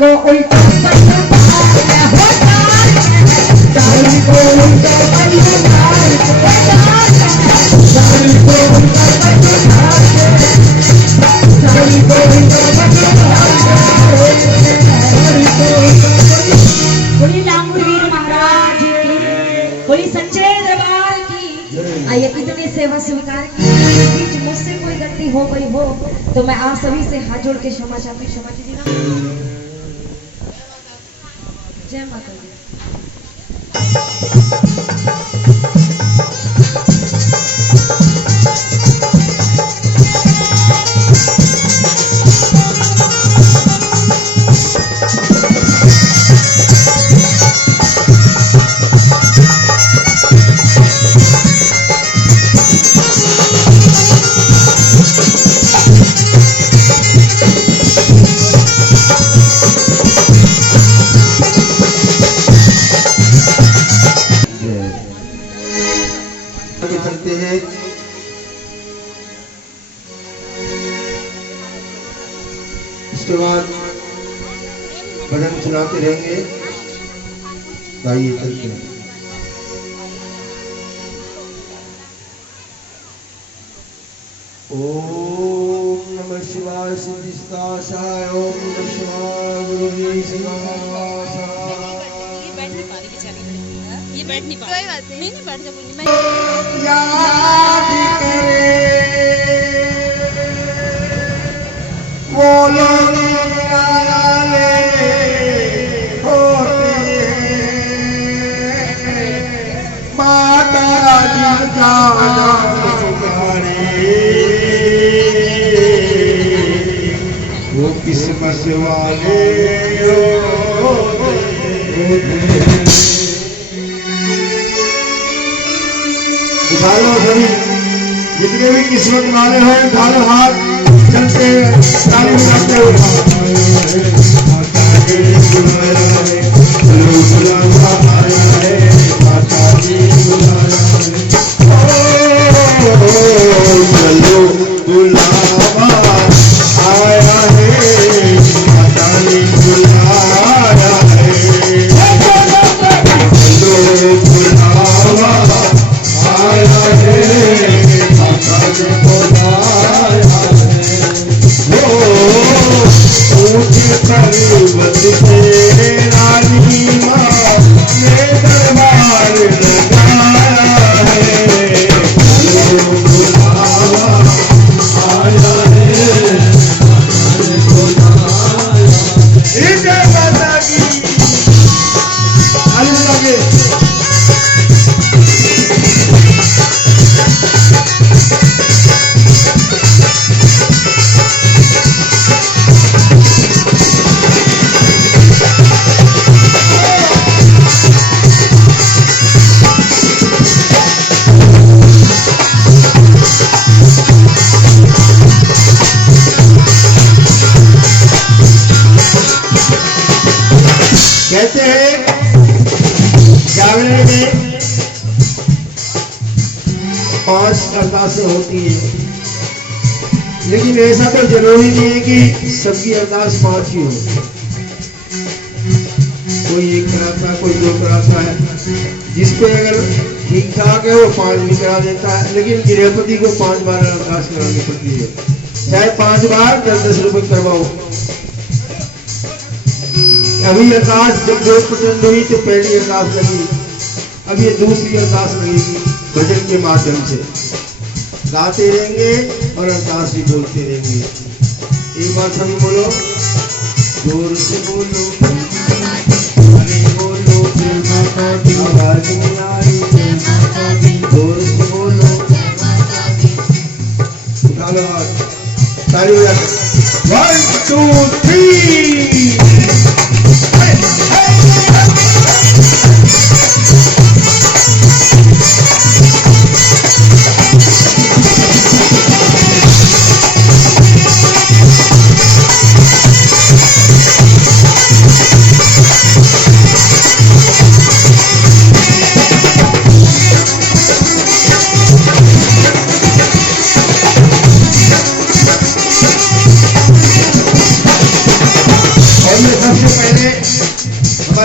को उल्टा पलटा हो दाल को उल्टा पलटा दाल को उल्टा पलटा दाल को उल्टा बोली लांगुरवीर महाराज की, बोली सच्चे दरबार की। आइए इतनी सेवा स्वीकार की, मुझसे कोई गलती हो गई हो तो मैं आप सभी से हाथ जोड़ के क्षमा चाहती, क्षमा कीजिएगा। जय माता दी। चलते हैं। इसके बाद भजन सुनाते रहेंगे। आइए चलते हैं। ओम नमः शिवाय सिद्धिस्ताशाय, ओम नमः शिवाय गुरुवे शिवाय। ये बैठ नहीं पा कोई बात नहीं, नहीं बैठ जा बोली मैं याद करे वो लोग निराले होते माता जिनका वो किस्मत वाले उठा लो सभी, जितने भी किस्मत वाले हैं उठा लो हाथ, चलते ताली बजाते चलो बुलावा आया है, माता ने बुलाया है, चलो बुलावा आया है, माता ने बुलाया है। ऊंचे पर्वत पे रानी माँ ने दरबार लगाया है, चलो बुलावा आया है, माता ने बुलाया है। इधर माता की आलू लगे। कहते हैं जागरण में 5 अरदासें होती है, लेकिन ऐसा तो जरूरी नहीं है कि सबकी अरदास 5 ही हो। कोई 1 कराता है, कोई 2 कराता है, जिसपे अगर ठीक ठाक है वो 5 भी करा देता है, लेकिन गृहपति को 5 बार अरदास करानी पड़ती है, चाहे 5 बार 10-10 रुपए करवाओ। अभी अरदास जब 2 प्रचंड हुई तो पहली अरदास लगी, अब ये दूसरी अरदास लगेगी भजन के माध्यम से। गाते रहेंगे और अरदास भी बोलते रहेंगे। एक बार सभी बोलो, जोर से बोलो, अरे बोलो आवाज नहीं आ रही, जोर से बोलो, उठा लो हाथ, ताली बजा के 1 2 3।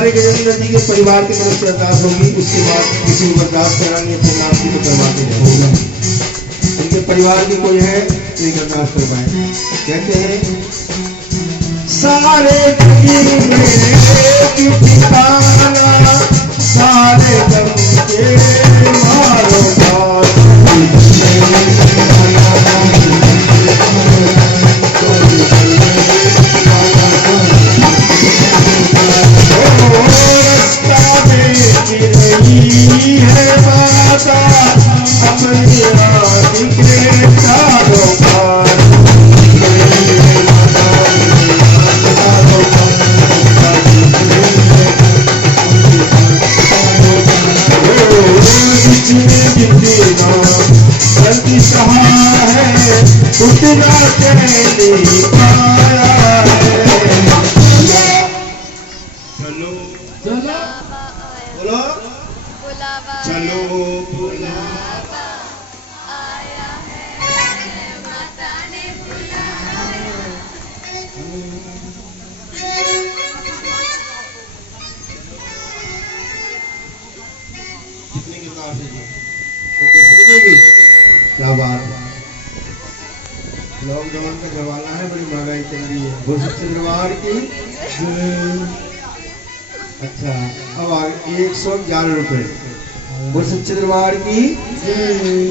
हमारे गजेंद्र जी के परिवार की तरफ से अरदास होगी, उसके बाद किसी को अरदास कराएंगे फिर नाम जी को करवाते रहेंगे। उनके परिवार की कोई है तो एक अरदास करवाएं। कहते हैं सारे जग में एक ठिकाना, सारे जग के मारो उतना नहीं पाया है। चलो चलो बोलो चलो बुलावा आया है, माता ने बुलाया। कितने के कार से जी क्या बात है। लॉकडाउन का जमाना है, बड़ी महंगाई चल रही है। वो सबसे दरबार की अच्छा अब आगे 111 रुपए। वो सच्चे दरबार की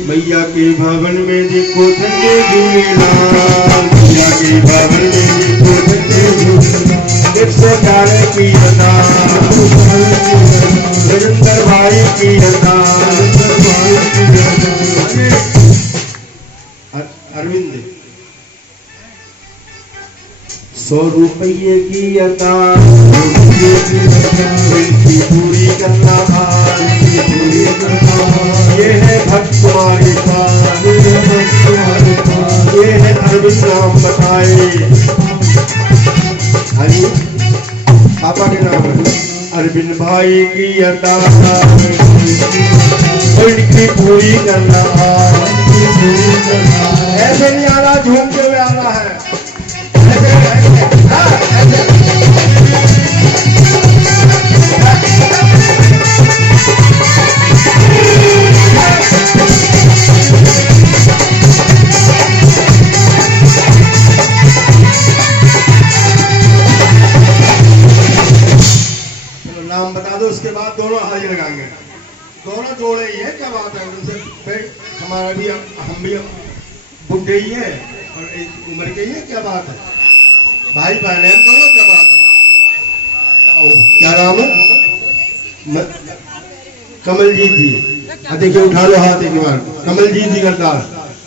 मैया के भवन में देखो ठंडे झूलेलाल, मैया के भवन में देखो ठंडे झूलेलाल। 111 की अरदास नरेंद्र भाई की अरदास अरविंद 100 रुपये की अरदास पूरी करना ये है भक्त तुम्हारे पास, ये है अरविंद नाम बताए। हरी पापा के नाम अरविंद भाई की अरदास उनकी पूरी करना। ऐसे नहीं आना, झूम के हुए आना है। नाम बता दो, उसके बाद दोनों हाजिर लगाएंगे। दोनों जोड़े ही है, क्या बात है। उनसे हमारा भी हम भी बुढ़े ही है और एक उम्र के ही है, क्या बात है। भाई बहन है दोनों, क्या बात है। क्या नाम है? कमलजीत जी। देखिए उठा लो हाथ एक बार। कमलजीत जी करतार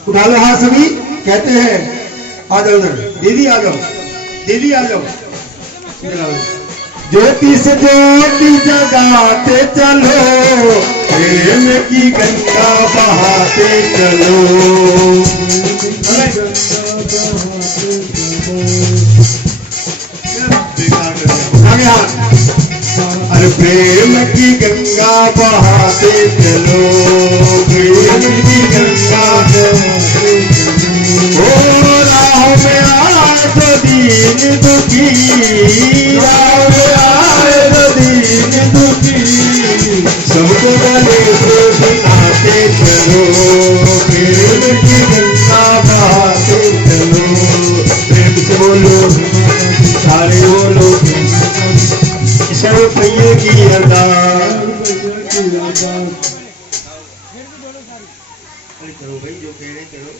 उठा लो हाथ सभी। कहते हैं आ जाओ उधर, दीदी आ जाओ, दीदी आ जाओ। ज्योति से ज्योति जगाते चलो, प्रेम की गंगा बहाते चलो। आगे हाथ। अरे प्रेम की गंगा बहाते चलो, प्रेम की गंगा बहाते चलो। ओ राह में आए तो दीन दुखी, राह में आए तो दीन दुखी, सबको गले से मिलाते चलो, प्रेम की गंगा बहाते चलो। प्रेम से बोलो, सारे बोलो, 100 रुपये की अरदास। करो भाई जो कह रहे करो।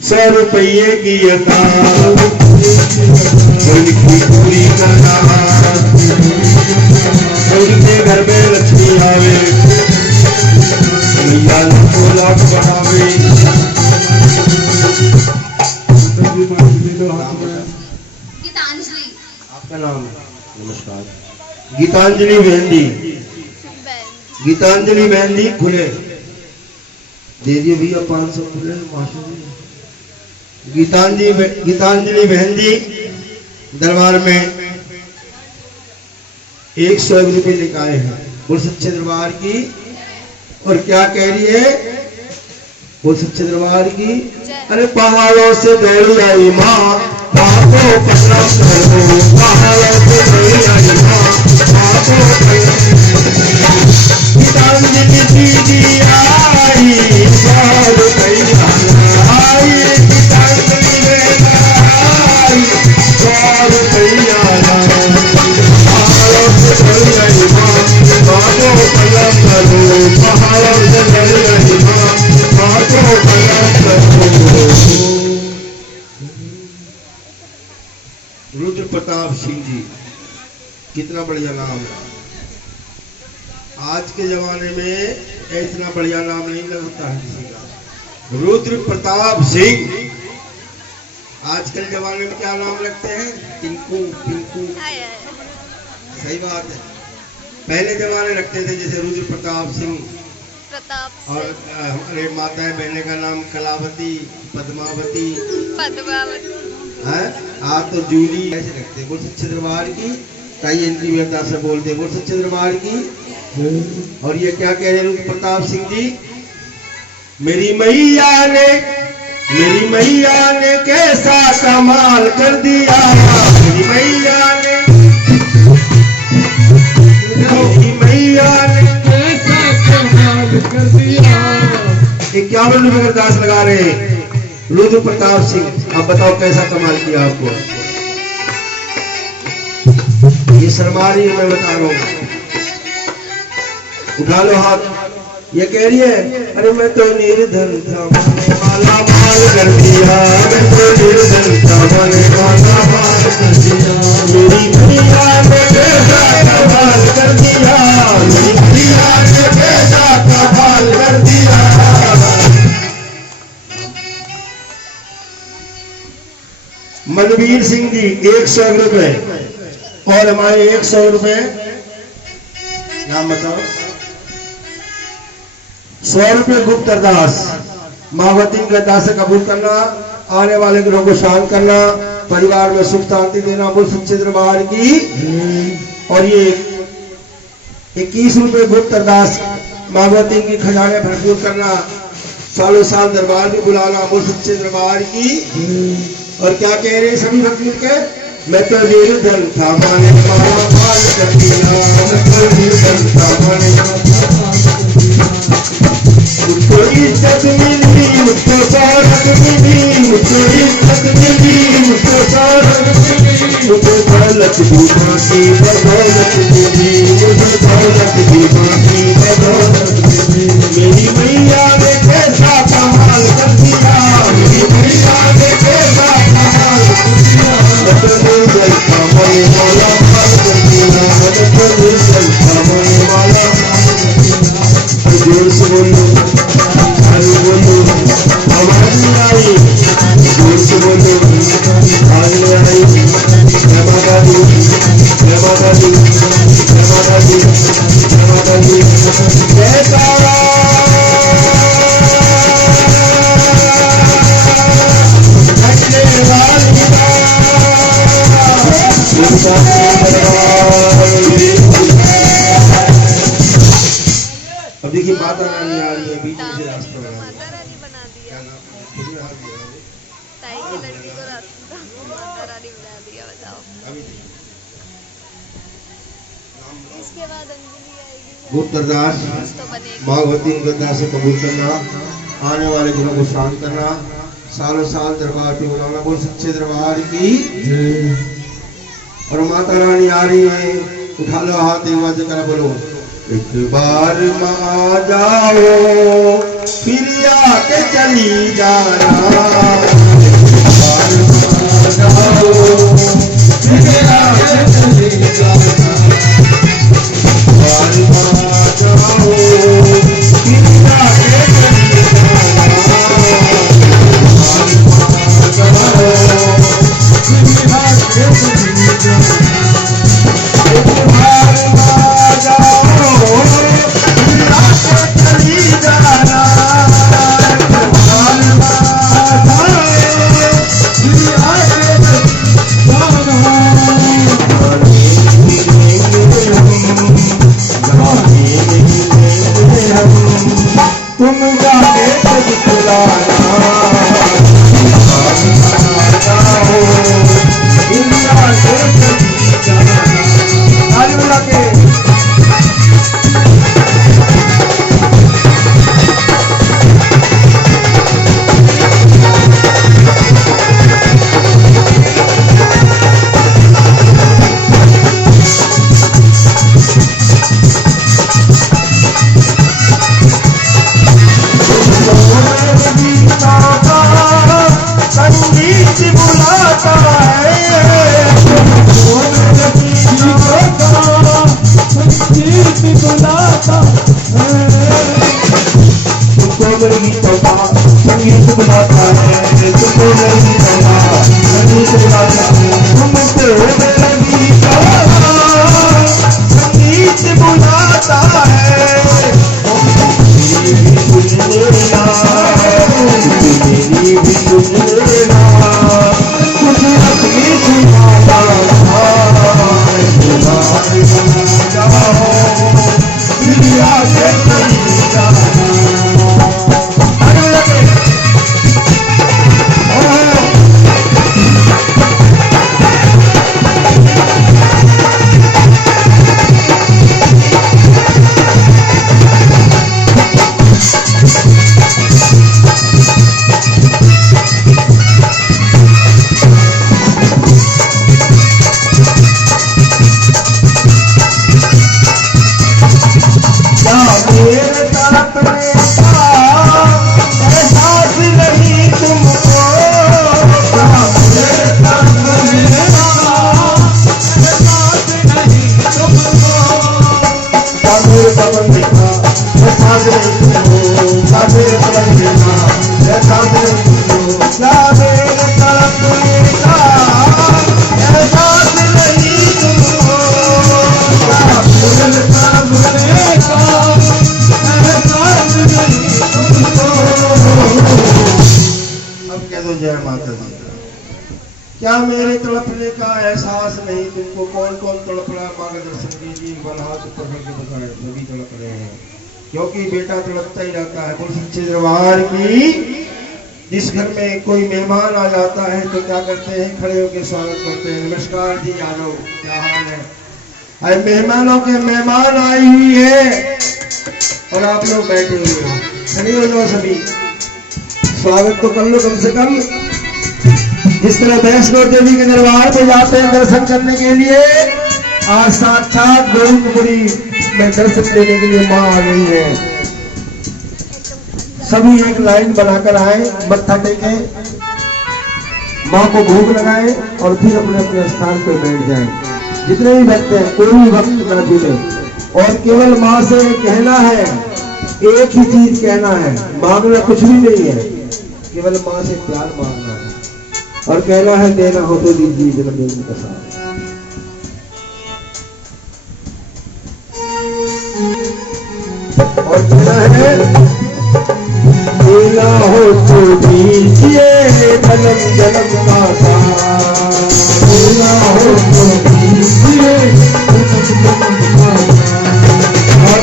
100 रुपये की अरदास उनकी पूरी करना। उनके घर में लक्ष्मी आवे, मैया को लाख बढ़ावे। गीतांजलि। आपका नाम? नमस्कार। गीतांजलि मेहंदी। गीतांजलि मेहंदी खुले दे दिए भैया 500 खुले माशा। गीतांजलि मेहंदी दरबार में 101 रुपये लेकर आए हैं। बोल सच्चे दरबार की। और क्या कह रही है? बोल सच्चे दरबार की। अरे पहाड़ों से दौड़ी आई माँ, माँ को प्रणाम करो। पहाड़ों से दौड़ी आई माँ, माँ को गीतांजलि दीदी आई, बाल कैया आई, गीतांजलि बेला आई, बाल कैया पहाड़ों से दौड़ी आई माँ, माँ को प्रणाम करो। पहाड़ों से दौड़ी आई माँ, माँ को प्रणाम करो। रुद्र प्रताप सिंह जी, कितना बढ़िया नाम है। आज के जमाने में इतना बढ़िया नाम नहीं लगता है किसी का। रुद्र प्रताप सिंह। आजकल जमाने में क्या नाम लगते हैं? टिंकू, पिंकू। सही बात है। पहले जमाने रखते थे जैसे रुद्र प्रताप सिंह, और हमारे माता बहने का नाम कलावती, पद्मावती, है। आप तो जूली ऐसे रखते। बोल सच्चे दरबार की। कई एंट्री व्यवस्था से बोलते बोल सच्चे दरबार की। और ये क्या कह रहे रुद्र प्रताप सिंह जी? मेरी मैया ने कैसा कमाल कर दिया, मेरी मैया ने कैसा कमाल कर दिया। 51 रुपए का दास लगा रहे हैं रुद्र प्रताप सिंह। अब बताओ कैसा कमाल किया आपको? ये शर्मा रही है, मैं बता रहा हूँ। उठा लो हाथ। ये कह रही है अरे मैं तो निर्धन था, मैंने माला माल कर दिया, मैं तो निर्धन था, मैंने माला माल कर दिया। मेरी मैया ने कैसा कमाल कर दिया, मेरी मैया ने कैसा कमाल कर दिया। मनवीर सिंह जी 100 रुपए, और हमारे 100 रुपए। नाम बताओ। 100 रुपए गुप्त अरदास। मावती की अरदास से कबूल करना, आने वाले ग्रहों को शांत करना, परिवार में सुख शांति देना। बोल सच्चे दरबार की। और ये 21 रुपए गुप्त अरदास, मावती की खजाने भरपूर करना, सालों साल दरबार भी बुलाना। बोल सच्चे दरबार की। और क्या कह रहे हैं सभी भक्त मिलकर? मैं तो निर्धन था, मैंने माला माल कर दिया, मैं तो निर्धन था, मैंने मुझको इज्जत मिली, मुझको शौहरत मिली, मुझको इज्जत मिली, मुझको शौहरत मिली, मुझे दौलत भी बाकी बदौलत मिली, मुझे दौलत भी बाकी बदौलत मिली। मेरी मैया ने कैसा कमाल कर दिया, मेरी मैया ने कैसा कमाल कर दिया। मैं तो निर्धन था, मैंने माला माल कर दिया, मैं तो निर्धन था, मैंने माला माल कर दिया। जोर से बोलो, बोलो हमारी आई, जोर से बोलो आने आई। जय माता दी, जय माता दी, जय माता दी, जय माता दी, जय तारा। अब देखिए माता रानी आ रही है, बीच में से रास्ता बना माता रानी बना दिया। ताई की लड़की को माता रानी बना दिया। बताओ इसके बाद अंजलि आएगी। गुप्त अरदास तो बनेगी। मावती की अरदास से कबूल करना, आने वाले दिनों को शांत करना, सालों साल दरबार पे बुलाना। बोल सच्चे दरबार की। और माता रानी आ रही है। उठा लो हाथ, एक बार जरा बोलो एक बार आ जाओ, फिर आके चली जाना। एक बार आ जाओ, फिर आके चली जाना। एक बार आ जाओ, फिर आके चली जाना। एक बार आ जाओ, फिर आके चली जाना। एक बार आ जाओ, फिर आके चली जाना। एक बार आ जाओ, फिर आके चली जाना। क्या मेरे तड़पने का एहसास नहीं तुमको? कौन कौन तड़प रहा है? मार्गदर्शन कीजिए, एक बार हाथ ऊपर करके बताएं। सभी तड़प रहे हैं क्योंकि बेटा तड़पता ही रहता है। बोल सच्चे दरबार की। जिस घर में कोई मेहमान आ जाता है तो क्या करते हैं? खड़े होकर स्वागत करते हैं। नमस्कार जी यादव, क्या हाल है? अरे मेहमानों के मेहमान आई हुई है और आप लोग बैठे हुए हो। खड़े हो जाओ सभी, स्वागत तो कर लो कम से कम। जिस तरह वैष्णो देवी के दरबार में जाते हैं दर्शन करने के लिए, आज साक्षात गोविंदपुरी में दर्शन देने के लिए माँ आ गई है। सभी एक लाइन बनाकर आए, मत्था टेके, माँ को भोग लगाए और फिर अपने अपने स्थान पर बैठ जाएं। जितने भी भक्त हैं कोई भी वक्त न भूले और केवल माँ से कहना है, एक ही चीज कहना है, मांगना कुछ भी नहीं है, केवल माँ से प्यार मांगना है और कहना है देना हो तो दीजिए जन्मदिन का साथ। और कहना है देना हो तो दीजिए जन्म जन्म का साथ। देना हो तो दीजिए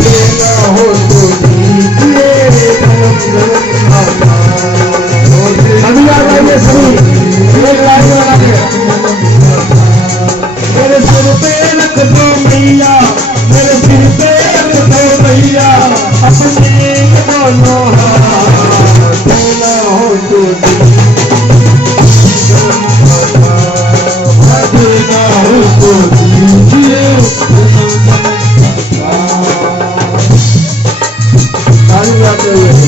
देना हो तो दीजिए जन्म जन्म का साथ। अभी आ जाइए सभी, एक लाइन बना के। मेरे सिर पे रख दो मैया, मेरे सिर पे रख दो मैया, अपने दोनों हाथ। देना हो तो देना हो तो दीजिए। ताली बजाते हुए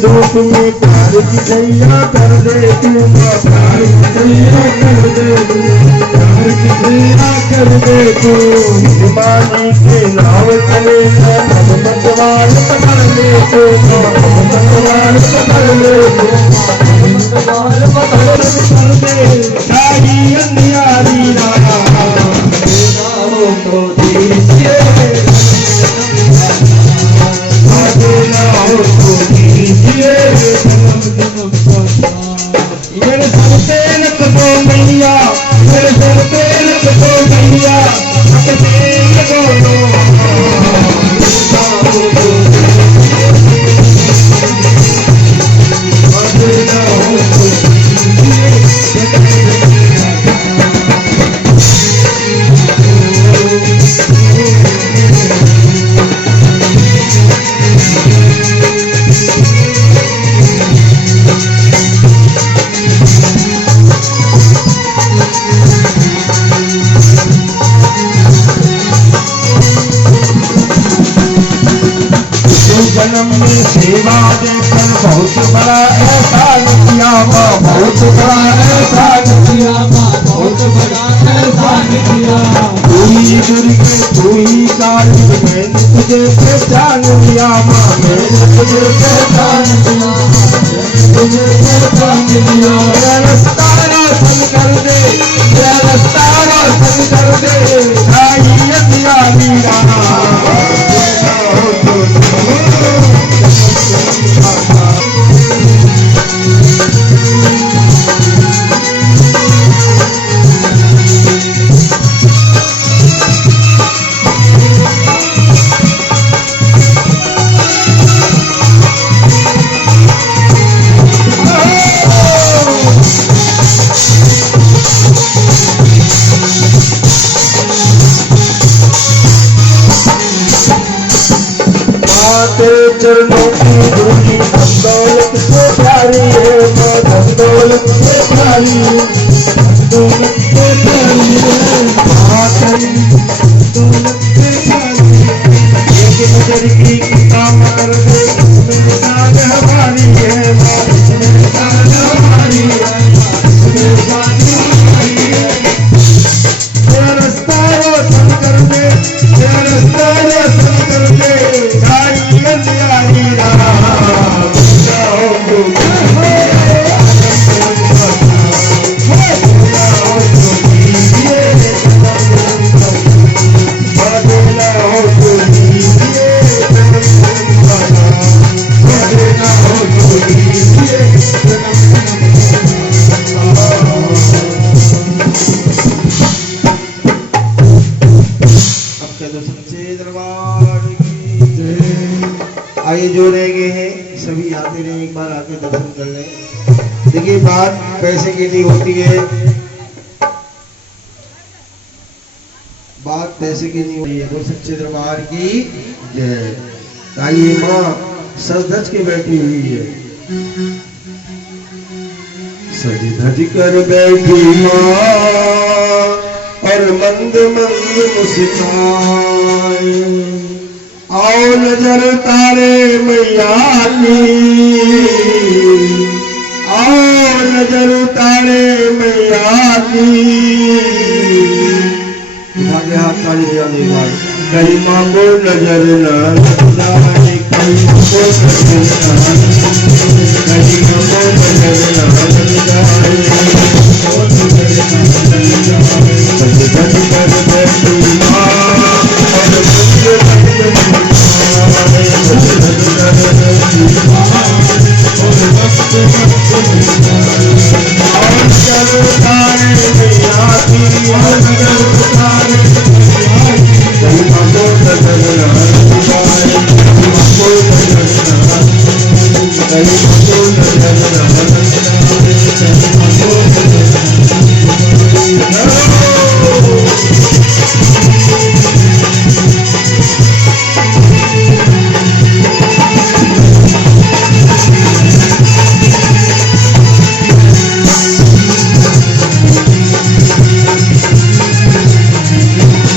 धूप में प्यार की दैया कर दे तू, प्यार की दैया कर दे तू, प्यार की दैया कर दे तू। दीवानी के नाव चले सब भगवान पकड़ ले तू, भगवान पकड़ ले तू, भगवान पकड़ दे। सारी अंधियारी देना हो तो दीजिए, देना हो तो दीजिए। मेरे सर पे रख दो मैया, मेरे सर पे रख दो मैया, अपने दोनों देना हो तो जन्म में सेवा देकर बहुत बड़ा एहसान किया माँ, बहुत बड़ा एहसान किया माँ, बहुत बड़ा एहसान किया। तू ही दुर्गे तू ही काली, मैंने तुझे पहचान लिया माँ, मैंने तुझे पहचान लिया, तुझे पहचान लिया। मेरा रास्ता रोशन कर दे, मेरा रास्ता रोशन कर दे। भाई अंधियारी तेरे चरणों की धूली धन दौलत से प्यारी है माँ, धन दौलत से प्यारी है, दौलत से प्यारी है माँ, तेरी दौलत से प्यारी है। एक नजर की काम कर दे, इसमें जान हमारी है माँ, इसमें जान हमारी है, इसमें जान हमारी है। तेरा रास्ता रोशन कर दे, तेरा रास्ता रोशन कर दे। अंधियारी राम सच्चे दरबार की जय। आइए जो रह गए हैं सभी आते रहे, एक बार आके दर्शन कर लें। देखिए बात पैसे की नहीं होती है, बात पैसे की नहीं होती है। तो सच्चे दरबार की जय। आइए माँ सज धज के बैठी हुई है, सज धज कर बैठी माँ और मंद मंद मुस्काए। आओ नजर तारे मैया की, आओ नजर तारे मैया की। उठा के हाथ ताली बजाने भाई। कहीं माँ को नजर न जाए, कहीं को नजर न, कहीं को नजर न जाए, सज धज कर बैठी माँ और मंद मंद मुस्काए। सज धज कर बैठी माँ और मंद मंद मुस्काए। और नजर तारे मैया की, और नजर तारे मैया की। कहीं माँ को नजर न जाए,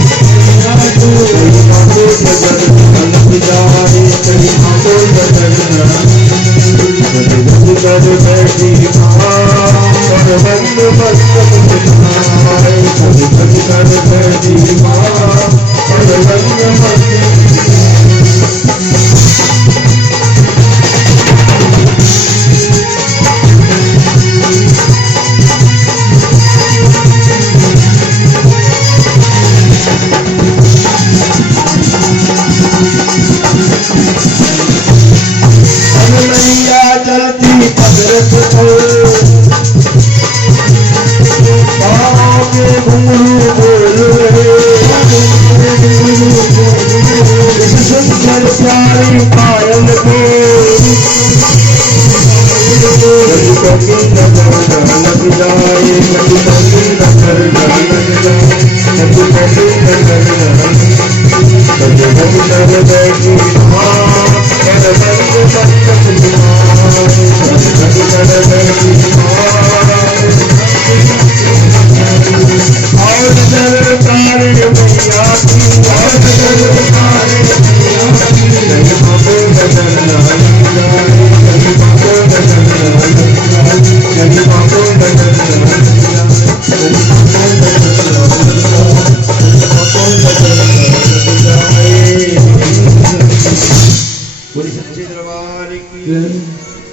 कहीं माँ को नजर न, कहीं माँ को नजर न जाए, कहीं माँ को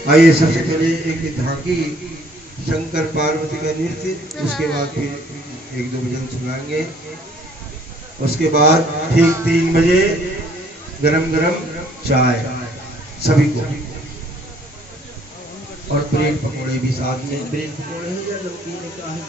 आइए सबसे पहले एक झांकी शंकर पार्वती का नृत्य, उसके बाद फिर एक दो भजन सुनाएंगे। उसके बाद ठीक 3 बजे गरम गरम चाय सभी को, और ब्रेड पकौड़े भी साथ में। ब्रेड पकौड़े हैं या नमकीन है, क्या है?